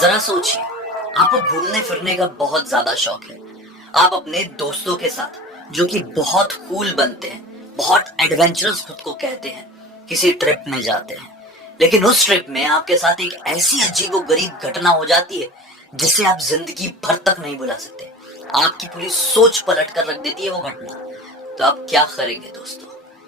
जरा सोचिए, आपको घूमने फिरने का बहुत ज्यादा शौक है। आप अपने दोस्तों के साथ, जो कि बहुत कूल बनते हैं, बहुत एडवेंचरस खुद को कहते हैं, किसी ट्रिप में जाते हैं। लेकिन उस ट्रिप में आपके साथ एक ऐसी अजीबोगरीब घटना हो जाती है जिसे आप जिंदगी भर तक नहीं भुला सकते। आपकी पूरी सोच पलट कर रख देती है वो घटना। तो आप क्या करेंगे दोस्तों?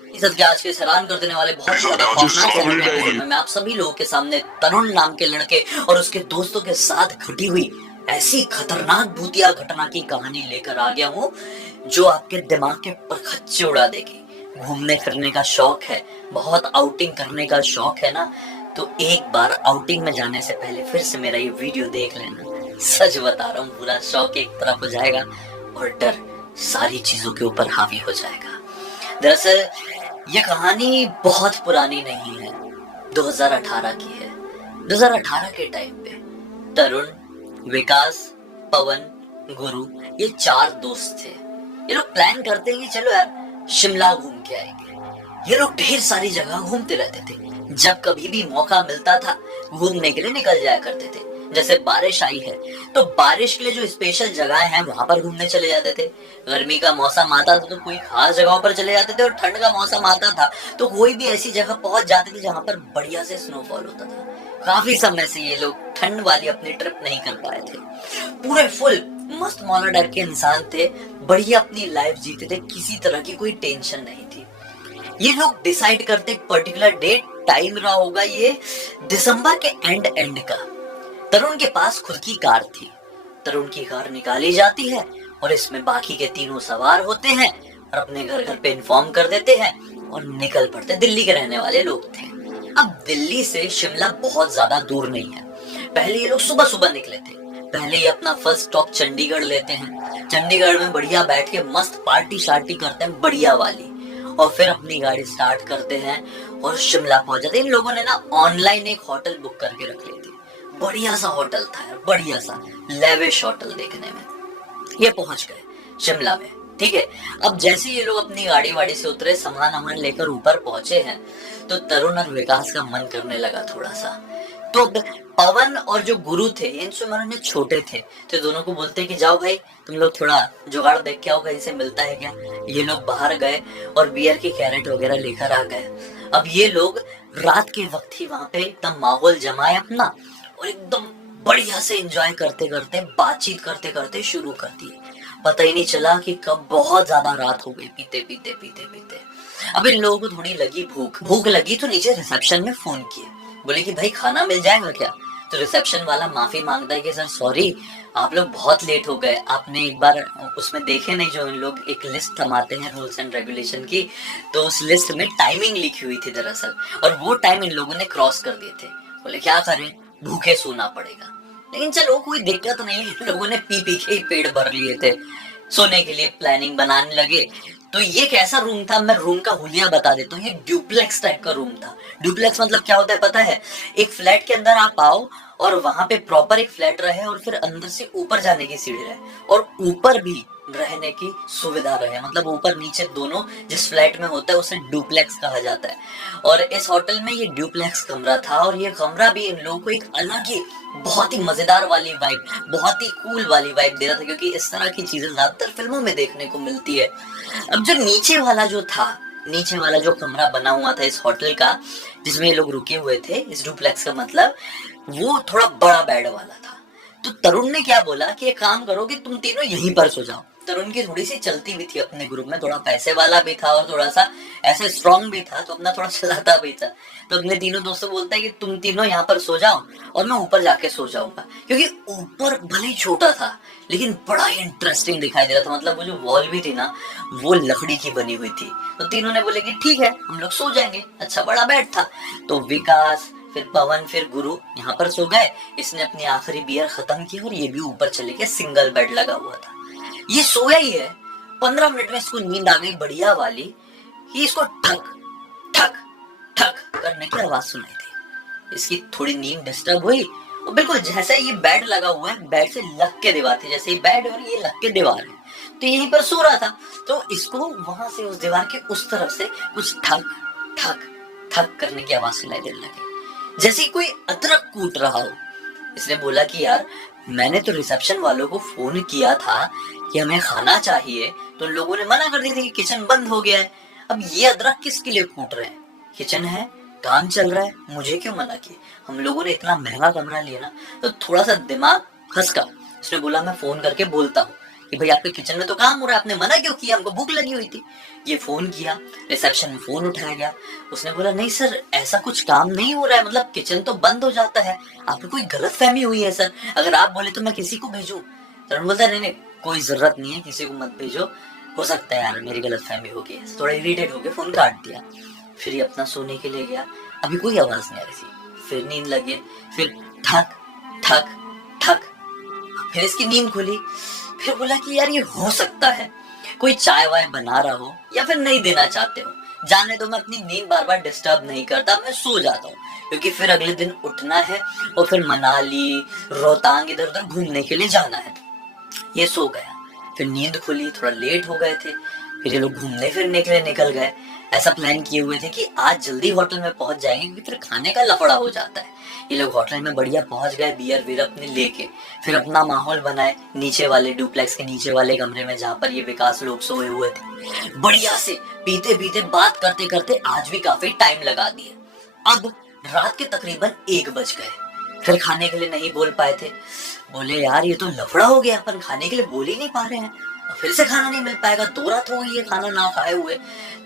इस के आज के हैरान कर देने वाले बहुत ज्यादा खौफनाक एपिसोड में मैं आप सभी लोगों के सामने तरुण नाम के लड़के और उसके दोस्तों के साथ घटी हुई ऐसी खतरनाक भूतिया घटना की कहानी लेकर आ गया हूँ जो आपके दिमाग के परखच्चे उड़ा देगी। घूमने फिरने का शौक है, बहुत आउटिंग करने का शौक है ना, तो एक बार आउटिंग में जाने से पहले फिर से मेरा ये वीडियो देख लेना। सच बता रहा हूँ, पूरा शौक एक तरफ हो जाएगा और डर सारी चीजों के ऊपर हावी हो जाएगा। दरअसल ये कहानी बहुत पुरानी नहीं है, 2018 की है। 2018 के टाइम पे तरुण, विकास, पवन, गुरु, ये 4 दोस्त थे। ये लोग प्लान करते हैं कि चलो यार शिमला घूम के आएंगे। ये लोग ढेर सारी जगह घूमते रहते थे, जब कभी भी मौका मिलता था घूमने के लिए निकल जाया करते थे। जैसे बारिश आई है तो बारिश के लिए जो स्पेशल जगह है वहां पर घूमने चले जाते थे। गर्मी का मौसम आता था तो कोई खास जगहों पर चले जाते थे, और ठंड का मौसम आता था तो कोई भी ऐसी जगह पहुंच जाते थे जहां पर बढ़िया से स्नोफॉल होता था। काफी समय से ये लोग ठंड वाली अपनी ट्रिप नहीं कर पाए थे। पूरे फुल मस्त मौला टाइप के इंसान थे, बढ़िया अपनी लाइफ जीते थे, किसी तरह की कोई टेंशन नहीं थी। ये लोग डिसाइड करते एक पर्टिकुलर डेट, टाइम रहा होगा ये दिसंबर के एंड का। तरुण के पास खुद की कार थी। तरुण की कार निकाली जाती है और इसमें बाकी के तीनों सवार होते हैं और अपने घर घर पे इन्फॉर्म कर देते हैं और निकल पड़ते। दिल्ली के रहने वाले लोग थे। अब दिल्ली से शिमला बहुत ज्यादा दूर नहीं है। पहले ये लोग सुबह सुबह निकले थे। पहले ये अपना फर्स्ट स्टॉप चंडीगढ़ लेते हैं। चंडीगढ़ में बढ़िया बैठ के मस्त पार्टी शार्टी करते हैं बढ़िया वाली, और फिर अपनी गाड़ी स्टार्ट करते हैं और शिमला पहुंच जाते हैं। इन लोगों ने ना ऑनलाइन एक होटल बुक करके रख ली थी। बढ़िया सा होटल था यार, बढ़िया सा लेविश होटल देखने में। ये पहुंच गए शिमला में, ठीक है। अब जैसे ये लोग अपनी गाड़ी वाड़ी से उतरे, सामान वामान लेकर ऊपर पहुंचे हैं, तो तरुण और विकास का मन करने लगा थोड़ा सा। तो पवन और जो गुरु थे, इनसे उन्होंने छोटे थे, तो दोनों को बोलते कि जाओ भाई तुम लोग थोड़ा जुगाड़ देख के आओ, कहीं से मिलता है क्या। ये लोग बाहर गए और बियर की कैरेट वगैरह लेकर आ गए। अब ये लोग रात के वक्त ही वहां पे एकदम माहौल जमाए अपना और एकदम बढ़िया से एंजॉय करते करते, बातचीत करते करते शुरू कर दिए। पता ही नहीं चला कि कब बहुत ज्यादा रात हो गई पीते पीते पीते पीते। अब इन लोगों को थोड़ी लगी भूख लगी, तो नीचे रिसेप्शन में फोन किए, बोले कि भाई खाना मिल जाएगा क्या। तो रिसेप्शन वाला माफी मांगता है कि सर सॉरी, आप लोग बहुत लेट हो गए, आपने एक बार उसमें देखे नहीं, जो इन लोग एक लिस्ट थमाते हैं रूल्स एंड रेगुलेशन की, तो उस लिस्ट में टाइमिंग लिखी हुई थी दरअसल, और वो टाइम इन लोगों ने क्रॉस कर दिए थे। बोले क्या करें, भूखे सोना पड़ेगा। लेकिन चलो कोई दिक्कत तो नहीं, लोगों ने पी पी के ही पेट भर लिए थे। सोने के लिए प्लानिंग बनाने लगे। तो ये कैसा रूम था, मैं रूम का हुलिया बता देता हूँ। ये ड्यूप्लेक्स टाइप का रूम था। ड्यूप्लेक्स मतलब क्या होता है पता है? एक फ्लैट के अंदर आप आओ और वहां पे प्रॉपर एक फ्लैट रहे, और फिर अंदर से ऊपर जाने की सीढ़ी रहे, और ऊपर भी रहने की सुविधा रहे। मतलब ऊपर नीचे दोनों जिस फ्लैट में होता है उसे डुप्लेक्स कहा जाता है। और इस होटल में ये डुप्लेक्स कमरा था, और ये कमरा भी इन लोगों को एक अलग ही बहुत ही मजेदार वाली वाइब, बहुत ही कूल वाली वाइब दे रहा था, क्योंकि इस तरह की चीजें ज्यादातर फिल्मों में देखने को मिलती है। अब जो नीचे वाला जो था, नीचे वाला जो कमरा बना हुआ था इस होटल का, जिसमें ये लोग रुके हुए थे, इस डुप्लेक्स का मतलब, वो थोड़ा बड़ा बेड वाला था। तो तरुण ने क्या बोला कि एक काम करो कि तुम तीनों यहीं पर सो जाओ। तरुण की थोड़ी सी चलती भी थी अपने ग्रुप में, थोड़ा पैसे वाला भी था और थोड़ा सा ऐसे स्ट्रांग भी था, तो अपना थोड़ा चलाता भी था। तो अपने तीनों दोस्तों बोलता है कि तुम तीनों यहाँ पर सो जाओ और मैं ऊपर जाके सो जाऊंगा, क्योंकि ऊपर भले ही छोटा था लेकिन बड़ा ही इंटरेस्टिंग दिखाई दे रहा था। मतलब वो जो वॉल भी थी ना, वो लकड़ी की बनी हुई थी। तो तीनों ने बोले कि ठीक है हम लोग सो जाएंगे, अच्छा बड़ा बेड था। तो विकास, फिर पवन, फिर गुरु यहाँ पर सो गए। इसने अपनी आखिरी बियर खत्म की और ये भी ऊपर चले गए, सिंगल बेड लगा हुआ था। ये सोया ही है, 15 मिनट में इसको नींद आ गई बढ़िया वाली। कि इसको ठक ठक ठक करने की आवाज सुनाई दी। इसकी थोड़ी नींद डिस्टर्ब हुई, और बिल्कुल जैसे ये बेड लगा हुआ है, बेड से लग के दीवार थी, जैसे ही बेड और ये लग के दीवार है, तो यहीं पर सो रहा था। तो इसको वहां से उस दीवार के उस तरफ से कुछ ठक ठक ठक करने की आवाज सुनाई देने लगी, जैसे कोई अदरक कूट रहा हो। इसने बोला कि यार मैंने तो रिसेप्शन वालों को फोन किया था कि हमें खाना चाहिए, तो उन लोगों ने मना कर दिया था कि किचन बंद हो गया है। अब ये अदरक किसके लिए कूट रहे हैं? किचन है, काम चल रहा है, मुझे क्यों मना किए? हम लोगों ने इतना महंगा कमरा लिया ना, तो थोड़ा सा दिमाग खसका। उसने बोला मैं फोन करके बोलता हूँ कि भाई आपके किचन में तो काम हो रहा है, आपने मना क्यों किया? हमको भूख लगी हुई थी। ये फोन किया, रिसेप्शन में फोन उठाया गया। उसने बोला नहीं सर, ऐसा कुछ काम नहीं हो रहा है, मतलब किचन तो बंद हो जाता है, आपको कोई गलत फहमी हुई है सर, अगर आप बोले तो मैं किसी को भेजूं? तरुण बोलता है नहीं नहीं, कोई जरूरत नहीं है, किसी को मत भेजो, हो सकता है यार मेरी गलत फहमी हो गई। थोड़ा इरिटेट होकर फोन काट दिया। फिर ये अपना सोने के लिए गया। अभी कोई आवाज नहीं आ रही थी, फिर नींद लगी, फिर ठक ठक ठक, फिर इसकी नींद खुली। फिर बोला कि यार ये हो सकता है कोई चाय वाय बना रहा हो, या फिर नहीं देना चाहते हो, जाने तो मैं अपनी नींद बार बार डिस्टर्ब नहीं करता, मैं सो जाता हूँ, क्योंकि फिर अगले दिन उठना है और फिर मनाली रोहतांग इधर उधर घूमने के लिए जाना है। ये सो गया, फिर नींद खुली, थोड़ा लेट हो गए थे, फिर ये लोग घूमने फिरने के लिए निकल गए। ऐसा प्लान किए हुए थे कि आज जल्दी होटल में पहुंच जाएंगे, क्योंकि फिर खाने का लफड़ा हो जाता है। ये लोग होटल में बढ़िया पहुंच गए, बियर वियर अपने लेके, फिर अपना माहौल बनाए नीचे वाले डुप्लेक्स के नीचे वाले कमरे में, जहाँ पर ये विकास लोग सोए हुए थे। बढ़िया से पीते पीते बात करते करते आज भी काफी टाइम लगा दिए। अब रात के तकरीबन 1 बज गए। फिर खाने के लिए नहीं बोल पाए थे। बोले यार ये तो लफड़ा हो गया, अपन खाने के लिए बोल ही नहीं पा रहे हैं, फिर से खाना नहीं मिल पाएगा, 2 रात हो गई है खाना ना खाए हुए।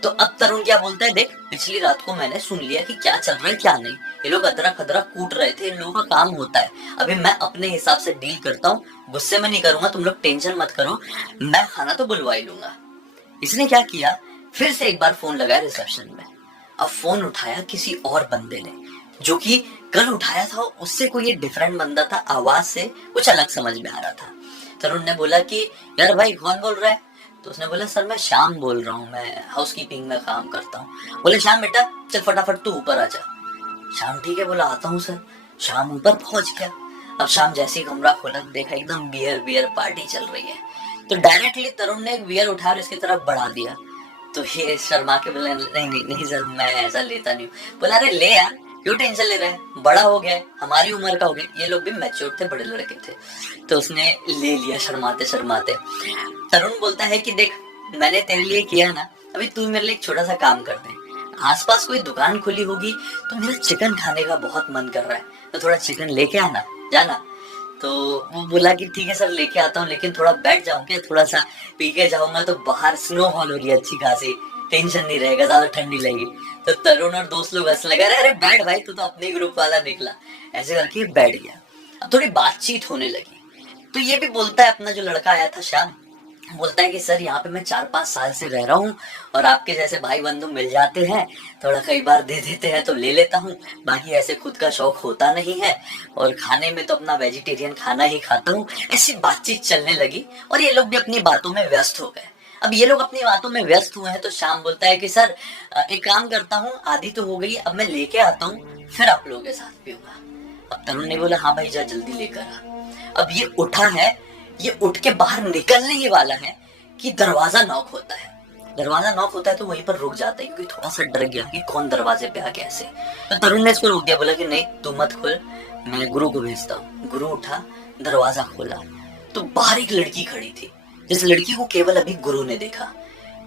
तो अब तरुण क्या बोलता है, देख पिछली रात को मैंने सुन लिया कि क्या चल रहा है क्या नहीं, ये लोग अदरक अदरक कूट रहे थे, इन लोगों का काम होता है, अभी मैं अपने हिसाब से डील करता हूँ, गुस्से में नहीं करूंगा, तुम लोग टेंशन मत करो, मैं खाना तो बुलवा ही लूंगा। इसने क्या किया, फिर से एक बार फोन लगाया रिसेप्शन में। अब फोन उठाया किसी और बंदे ने, जो कि कल उठाया था उससे कोई ये डिफरेंट बंदा था, आवाज से कुछ अलग समझ में आ रहा था। तरुण ने बोला कि यार भाई कौन बोल रहा है? तो उसने बोला सर मैं श्याम बोल रहा हूँ, मैं हाउसकीपिंग में काम करता हूँ। बोले श्याम बेटा चल फटाफट तू ऊपर आ जा। श्याम ठीक है बोला आता हूँ सर। श्याम ऊपर पहुंच गया। अब श्याम जैसे ही कमरा खोला देखा एकदम बियर बियर पार्टी चल रही है, तो डायरेक्टली तरुण ने एक बियर उठा इसकी तरफ बढ़ा दिया। तो ये शर्मा के बोले नहीं नहीं नहीं सर मैं ऐसा लेता नहीं हूँ। बोला अरे ले यार, क्यों टेंशन ले रहे हैं, बड़ा हो गया, हमारी उम्र का हो गया, ये लोग भी मैच्योर थे, बड़े लड़के थे। तो उसने ले लिया शर्माते शर्माते। तरुण बोलता है कि देख मैंने तेरे लिए किया ना, अभी तू मेरे लिए एक छोटा सा काम कर दे, आसपास कोई दुकान खुली होगी तो मेरा चिकन खाने का बहुत मन कर रहा है, तो थोड़ा चिकन लेके आना जाना। तो वो बोला कि ठीक है सर लेके आता हूँ, लेकिन थोड़ा बैठ जाऊं क्या, थोड़ा सा पी के जाऊंगा, तो बाहर स्नोफॉल हो रही है अच्छी खासी, टेंशन नहीं रहेगा, ज्यादा ठंडी लगेगी। तो तरुण और दोस्त लोग हंसने लगे, अरे बैठ भाई तू तो अपने ग्रुप वाला निकला। ऐसे करके बैठ गया। अब थोड़ी बातचीत होने लगी। तो ये भी बोलता है, अपना जो लड़का आया था श्याम, बोलता है कि सर यहाँ पे मैं 4-5 साल से रह रहा हूँ और आपके जैसे भाई बंधु मिल जाते हैं, थोड़ा कई बार दे देते हैं तो ले लेता हूँ, बाकी ऐसे खुद का शौक होता नहीं है, और खाने में तो अपना वेजिटेरियन खाना ही खाता हूँ। ऐसी बातचीत चलने लगी और ये लोग भी अपनी बातों में व्यस्त हो गए। अब ये लोग अपनी बातों में व्यस्त हुए हैं तो श्याम बोलता है कि सर एक काम करता हूँ, आधी तो हो गई, अब मैं लेके आता हूँ, फिर आप लोगों के साथ पीऊंगा। अब तरुण ने बोला हाँ भाई जा जल्दी लेकर आ। अब ये उठा है, ये उठ के बाहर निकलने ही वाला है कि दरवाजा नॉक होता है। दरवाजा नॉक होता है तो वहीं पर रुक जाता है, क्योंकि थोड़ा सा डर गया कि कौन दरवाजे पे आ गया ऐसे। तो तरुण ने इसको रोक दिया, बोला कि नहीं तू मत खोल, मैं गुरु को भेजता हूँ। गुरु उठा, दरवाजा खोला तो बाहर एक लड़की खड़ी थी, जिस लड़की को केवल अभी गुरु ने देखा।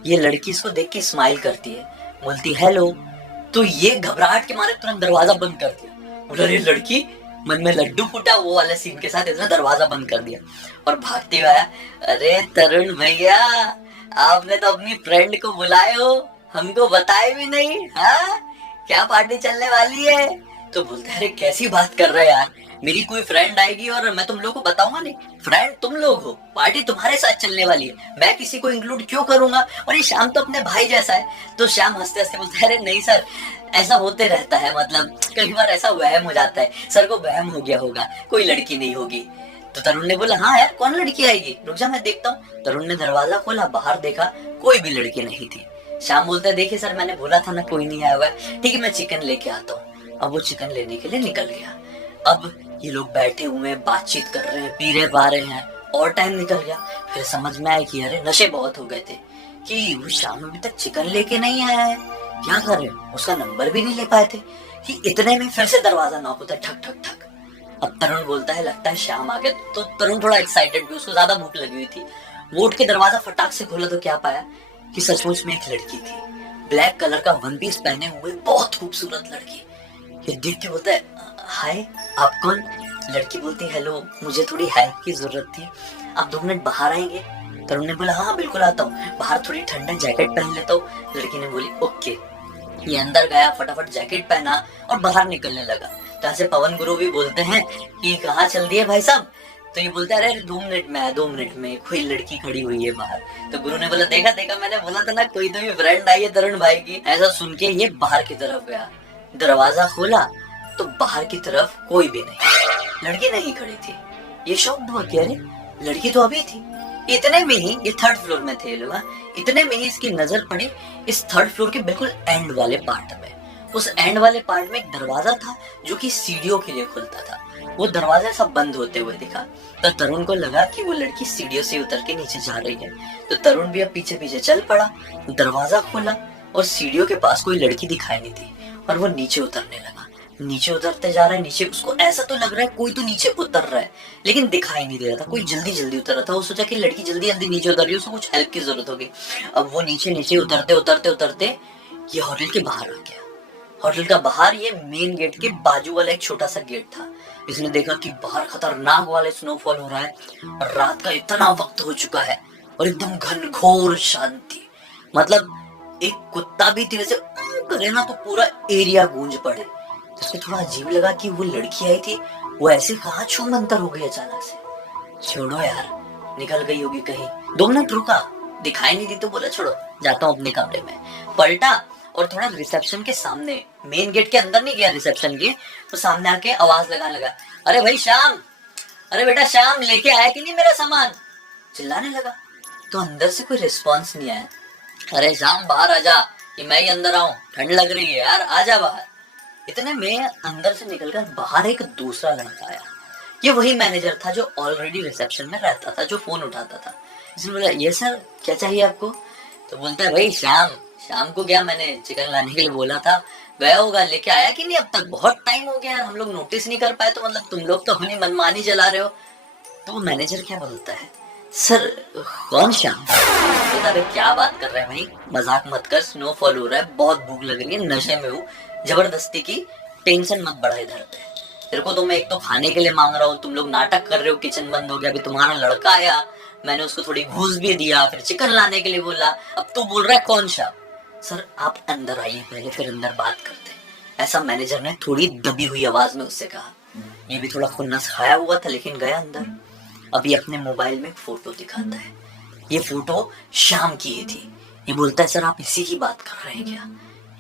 ये लड़की इसको देख के स्माइल करती है, बोलती हेलो। तो ये घबराहट के मारे तुरंत दरवाजा बंद कर दिया। बोला अरे लड़की, मन में लड्डू फूटा वो वाले सीन के साथ इसने दरवाजा बंद कर दिया और भागते हुए आया, अरे तरुण भैया आपने तो अपनी फ्रेंड को बुलाए हो, हमको बताए भी नहीं, हाँ क्या पार्टी चलने वाली है? तो बोलते अरे कैसी बात कर रहे यार, मेरी कोई फ्रेंड आएगी और मैं तुम लोग को बताऊंगा नहीं, फ्रेंड तुम लोग हो, पार्टी तुम्हारे साथ चलने वाली है, मैं किसी को इंक्लूड क्यों करूंगा, और ये श्याम तो अपने भाई जैसा है। तो श्याम हंसते हंसते बोलते अरे नहीं सर ऐसा होते रहता है, मतलब कई बार ऐसा वहम हो जाता है, सर को वहम हो गया होगा, कोई लड़की नहीं होगी। तो तरुण ने बोला हाँ यार कौन लड़की आएगी, रुक जा मैं देखता हूँ। तरुण ने दरवाजा खोला, बाहर देखा कोई भी लड़की नहीं थी। श्याम बोलता है देखिए सर मैंने बोला था ना कोई नहीं आया हुआ है, ठीक है मैं चिकन लेके आता हूँ। अब वो चिकन लेने के लिए निकल गया। अब ये लोग बैठे हुए हैं, बातचीत कर रहे हैं, पी रहे पा रहे हैं, और टाइम निकल गया। फिर समझ में आया कि अरे नशे बहुत हो गए थे कि वो श्याम अभी तक चिकन लेके नहीं आया है, क्या कर रहे, उसका नंबर भी नहीं ले पाए थे कि इतने में फिर से दरवाजा नॉक होता है, ठक ठक ठक। अब तरुण बोलता है लगता है श्याम आ गया। तो तरुण थोड़ा एक्साइटेड भी, उसको ज्यादा भूख लगी हुई थी। वो उठ के दरवाजा फटाक से खोला तो क्या पाया कि सचमुच में एक लड़की थी, ब्लैक कलर का वन पीस पहने हुए, बहुत खूबसूरत लड़की। ये देख के बोलता है हाय आप कौन? लड़की बोलती है हेलो, मुझे थोड़ी हेल्प की जरूरत थी, आप 2 मिनट बाहर आएंगे? तरुण ने बोला हाँ बिल्कुल आता हूँ, बाहर थोड़ी ठंडा जैकेट पहन लेता हूँ। लड़की ने बोली ओके। ये अंदर गया, फटाफट जैकेट पहना और बाहर निकलने लगा। तो ऐसे पवन गुरु भी बोलते हैं कि कहाँ चल दिए भाई साहब? तो ये बोलता है अरे 2 मिनट में है, 2 मिनट में कोई लड़की खड़ी हुई है बाहर। तो गुरु ने बोला देखा देखा, मैंने बोला था ना कोई तो भी फ्रेंड आई है तरुण भाई की। ऐसा सुन के ये बाहर की तरफ गया, दरवाजा खोला तो बाहर की तरफ कोई भी नहीं, लड़की नहीं खड़ी थी। ये शॉक्ड हुआ कि अरे लड़की तो अभी थी। इतने में ही, ये 3rd फ्लोर में थे लोग, इतने में ही इसकी नजर पड़ी इस 3rd फ्लोर के बिल्कुल एंड वाले पार्ट में। उस एंड वाले पार्ट में एक दरवाजा था जो कि सीढ़ियों के लिए खुलता था। वो दरवाजा सब बंद होते हुए दिखा। तो तरुण को लगा कि वो लड़की सीढ़ियों से उतर के नीचे जा रही है। तो तरुण भी अब पीछे पीछे चल पड़ा। दरवाजा खोला और सीढ़ियों के पास कोई लड़की दिखाई नहीं थी और वो नीचे उतरने लगा। नीचे उतरते जा रहा है, नीचे उसको ऐसा तो लग रहा है कोई तो नीचे उतर रहा है, लेकिन दिखाई नहीं दे रहा था। कोई जल्दी जल्दी उतर रहा था। वो सोचा कि लड़की जल्दी जल्दी नीचे उतर रही है, उसको कुछ हेल्प की जरूरत होगी। अब वो नीचे नीचे उतरते उतरते उतरते ये होटल के बाहर आ गया। होटल का बाहर ये मेन गेट के बाजू वाला एक छोटा सा गेट था। इसने देखा कि बाहर खतरनाक वाले स्नोफॉल हो रहा है और रात का इतना वक्त हो चुका है और एकदम घनघोर शांति। मतलब एक कुत्ता भी थी वैसे करे ना तो पूरा एरिया गूंज पड़े। तो उसको थोड़ा अजीब लगा कि वो लड़की आई थी, वो ऐसे कहाँ छूम अंतर हो गई अचानक से। छोड़ो यार, निकल गई होगी कहीं। 2 मिनट रुका, दिखाई नहीं दी तो बोला छोड़ो जाता हूँ अपने कमरे में। पलटा और थोड़ा रिसेप्शन के सामने, मेन गेट के अंदर नहीं गया रिसेप्शन के, तो सामने आके आवाज लगाने लगा अरे भाई श्याम, अरे बेटा श्याम, लेके आया कि नहीं मेरा सामान? चिल्लाने लगा। तो अंदर से कोई रिस्पॉन्स नहीं आया। अरे श्याम बाहर आजा, कि मैं ही अंदर आऊं, ठंड लग रही है यार, आजा बाहर। इतने में अंदर से निकलकर बाहर एक दूसरा लड़का आया। ये वही मैनेजर था जो ऑलरेडी रिसेप्शन में रहता था, जो फोन उठाता था। इसने बोला ये सर क्या चाहिए आपको? तो बोलता है भाई श्याम, शाम को क्या मैंने चिकन लाने के लिए बोला था, गया होगा, लेके आया कि नहीं अब तक? बहुत टाइम हो गया यार, हम लोग नोटिस नहीं कर पाए, तो मतलब तुम लोग तो अपनी मनमानी चला रहे हो। तो वो मैनेजर क्या बोलता है सर कौन श्याम? बोलता है क्या बात कर रहे हैं भाई, मजाक मत कर, स्नोफॉल हो रहा है, बहुत भूख लग रही है, नशे में हूँ जबरदस्ती की, टेंशन मत बढ़ा इधर पे। तेरे को तो मैं एक तो खाने के लिए मांग रहा हूँ, तुम लोग नाटक कर रहे हो, किचन बंद हो गया, अभी तुम्हारा लड़का आया, मैंने उसको थोड़ी घूस भी दिया, फिर चिकन लाने के लिए बोला, अब तू बोल रहा है कौन श्याम? सर आप अंदर आइए पहले, फिर अंदर बात करते हैं, ऐसा मैनेजर ने थोड़ी दबी हुई आवाज में उससे कहा। ये भी थोड़ा खुन्नस खाया हुआ था लेकिन गया अंदर। अभी अपने मोबाइल में एक फोटो दिखाता है, ये फोटो श्याम की ही थी। ये बोलता है सर आप इसी की बात कर रहे हैं क्या?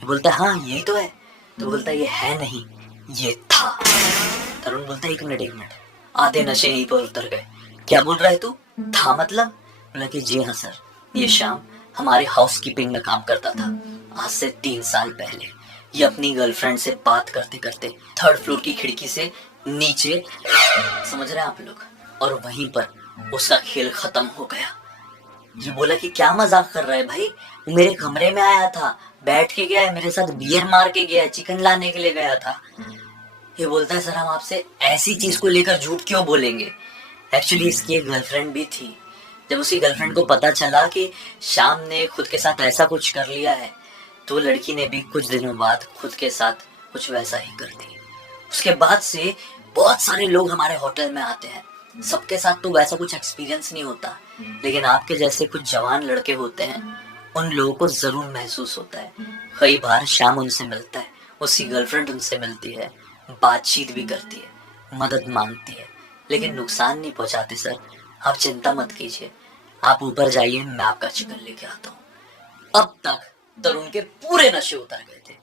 ये बोलता है हाँ यही तो है। तो बोलता है ये है नहीं, ये था। तरुण बोलता है एक मिनट, आधे नशे यहीं पर उतर गए। क्या बोल रहा है तू? था मतलब? बोला कि जी हाँ सर, ये श्याम हमारे हाउसकीपिंग में काम करता था। आज से 3 साल पहले ये अपनी गर्लफ्रेंड से बात करते करते 3rd फ्लोर की खिड़की से नीचे, समझ रहे हैं आप लोग, और वहीं पर उसका खेल खत्म हो गया। ये बोला कि क्या मजाक कर रहा है भाई, वो मेरे कमरे में आया था, बैठ के गया है मेरे साथ, बियर मार के गया है, चिकन लाने के लिए गया था। ये बोलता है सर हम आपसे ऐसी चीज को लेकर झूठ क्यों बोलेंगे, एक्चुअली इसकी एक गर्लफ्रेंड भी थी। जब उसकी गर्लफ्रेंड को पता चला कि श्याम ने खुद के साथ ऐसा कुछ कर लिया है, तो लड़की ने भी कुछ दिनों बाद खुद के साथ कुछ वैसा ही कर दिया। उसके बाद से बहुत सारे लोग हमारे होटल में आते हैं, सबके साथ तो वैसा कुछ एक्सपीरियंस नहीं होता, लेकिन आपके जैसे कुछ जवान लड़के होते हैं, उन लोगों को जरूर महसूस होता है। कई बार श्याम उनसे मिलता है, उसकी गर्लफ्रेंड उनसे मिलती है, बातचीत भी करती है, मदद मांगती है, लेकिन नुकसान नहीं पहुंचाते। सर आप चिंता मत कीजिए, आप ऊपर जाइए, मैं आपका चिकन लेके आता हूँ। अब तक तरुण के पूरे नशे उतर गए थे।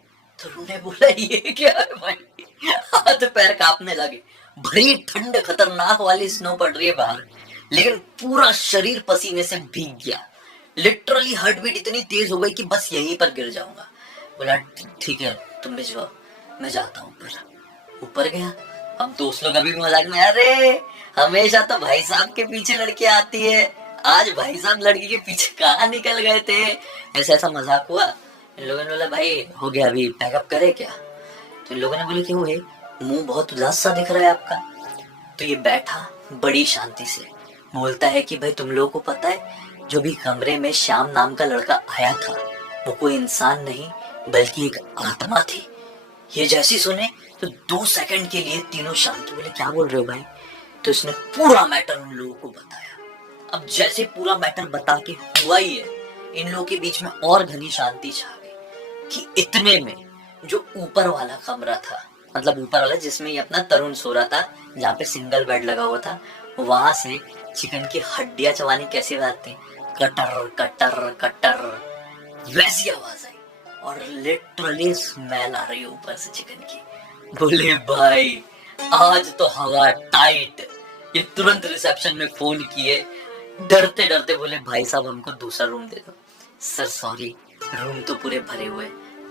तरुण ने बोला ये क्या है भाई, हाथ पैर कांपने लगे, भरी ठंड खतरनाक वाली स्नो पड़ रही है बाहर, लेकिन पूरा शरीर पसीने से भीग गया। लिटरली हार्ट बीट इतनी तेज हो गई कि बस यहीं पर गिर जाऊंगा। बोला ठीक है तुम भिजवाओ, मैं जाता हूँ ऊपर गया। अब दोस्त लोग अभी भी मजाक में, अरे हमेशा तो भाई साहब के पीछे लड़की आती है, आज भाई साहब लड़की के पीछे कहाँ निकल गए थे, ऐसा ऐसा मजाक हुआ। इन लोगों ने बोला भाई हो गया, अभी पैकअप करे क्या? तो इन लोगों ने बोले कि वो मुंह बहुत उदास सा दिख रहा है आपका। तो ये बैठा बड़ी शांति से, बोलता है कि भाई तुम लोगों को पता है जो भी कमरे में श्याम नाम का लड़का आया था वो कोई इंसान नहीं बल्कि एक आत्मा थी। ये जैसी सुने तो 2 सेकंड के लिए तीनों शांत, बोले क्या बोल रहे हो भाई? तो इसने पूरा मैटर उन लोगों को बताया। अब जैसे पूरा मैटर बता के हुआ ही है, इन लोगों के बीच में और घनी शांति छा गई कि इतने में जो ऊपर वाला कमरा था, मतलब ऊपर वाला जिसमें ये अपना तरुण सो रहा था, जहाँ पे सिंगल बेड लगा हुआ था, वहां से चिकन की हड्डियां चबानी कैसी आती, कटर कटर कटर, वैसी आवाज आई और लिटरली स्मेल आ रही है ऊपर से चिकन की। बोले भाई आज तो हवा टाइट। ये तुरंत रिसेप्शन में फोन किए, डरते डरते बोले भाई साहब हमको दूसरा रूम दे दो। सर सॉरी, रूम तो पूरे भरे हुए,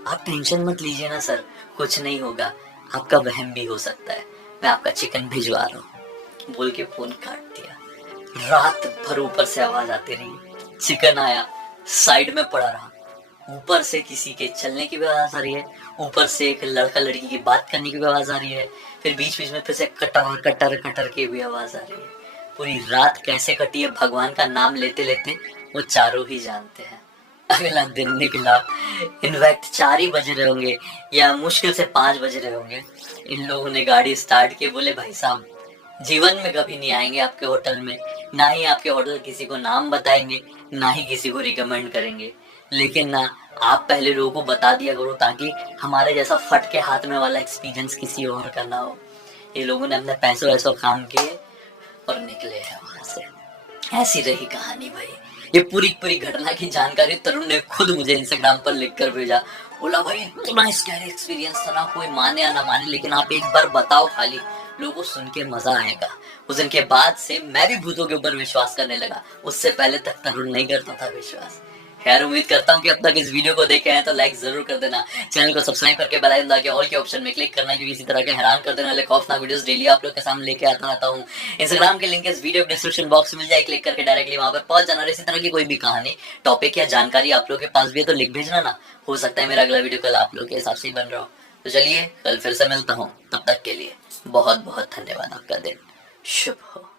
आप टेंशन मत लीजिए ना सर, कुछ नहीं होगा, आपका वहम भी हो सकता है, मैं आपका चिकन भिजवा रहा हूँ, बोल के फोन काट दिया। रात भर ऊपर से आवाज आती रही, चिकन आया, साइड में पड़ा रहा, ऊपर से किसी के चलने की भी आवाज आ रही है, ऊपर से एक लड़का लड़की की बात करने की भी आवाज आ रही है, फिर बीच बीच में फिर से कटर कटर कटर की भी आवाज आ रही है। पूरी रात कैसे कटी है भगवान का नाम लेते लेते वो चारों ही जानते हैं। अगला दिन निकला, इनफैक्ट 4 ही बज रहे होंगे या मुश्किल से 5 बज रहे होंगे, इन लोगों ने गाड़ी स्टार्ट की। बोले भाई साहब जीवन में कभी नहीं आएंगे आपके होटल में, ना ही आपके होटल किसी को नाम बताएंगे, ना ही किसी को रिकमेंड करेंगे, लेकिन ना आप पहले लोगों को बता दिया करो ताकि हमारे जैसा फट के हाथ में वाला एक्सपीरियंस किसी और का ना हो। ये लोगों ने अपने पैसों वैसों काम किए और निकले हैं वहां से। ऐसी रही कहानी भाई। ये पूरी पूरी घटना की जानकारी तरुण ने खुद मुझे इंस्टाग्राम पर लिखकर भेजा। बोला भाई इतना स्कैरी एक्सपीरियंस था ना, कोई माने या ना माने, लेकिन आप एक बार बताओ खाली, लोगों को सुन के मजा आएगा। उस दिन के बाद से मैं भी भूतों के ऊपर विश्वास करने लगा, उससे पहले तक तरुण नहीं करता था विश्वास। खैर उम्मीद करता हूँ कि अब तक इस वीडियो को देखे हैं तो लाइक जरूर कर देना, चैनल को सब्सक्राइब करके बेल आइकन दबा के ऑल के ऑप्शन में क्लिक करना, क्योंकि इसी तरह के हैरान कर देने वाले खौफनाक वीडियोस डेली आप लोग के सामने लेके आता रहता हूँ। इंस्टाग्राम के लिंक इस वीडियो डिस्क्रिप्शन बॉक्स में मिल जाए, क्लिक करके डायरेक्टली वहां पर पहुंच जाना। इसी तरह की कोई भी कहानी, टॉपिक या जानकारी आप लोग के पास भी है तो लिख भेजना ना, हो सकता है मेरा अगला वीडियो कल आप लोग के हिसाब से ही बन रहा हो। तो चलिए कल फिर से मिलता हूँ, तब तक के लिए बहुत बहुत धन्यवाद। आपका दिन शुभ हो।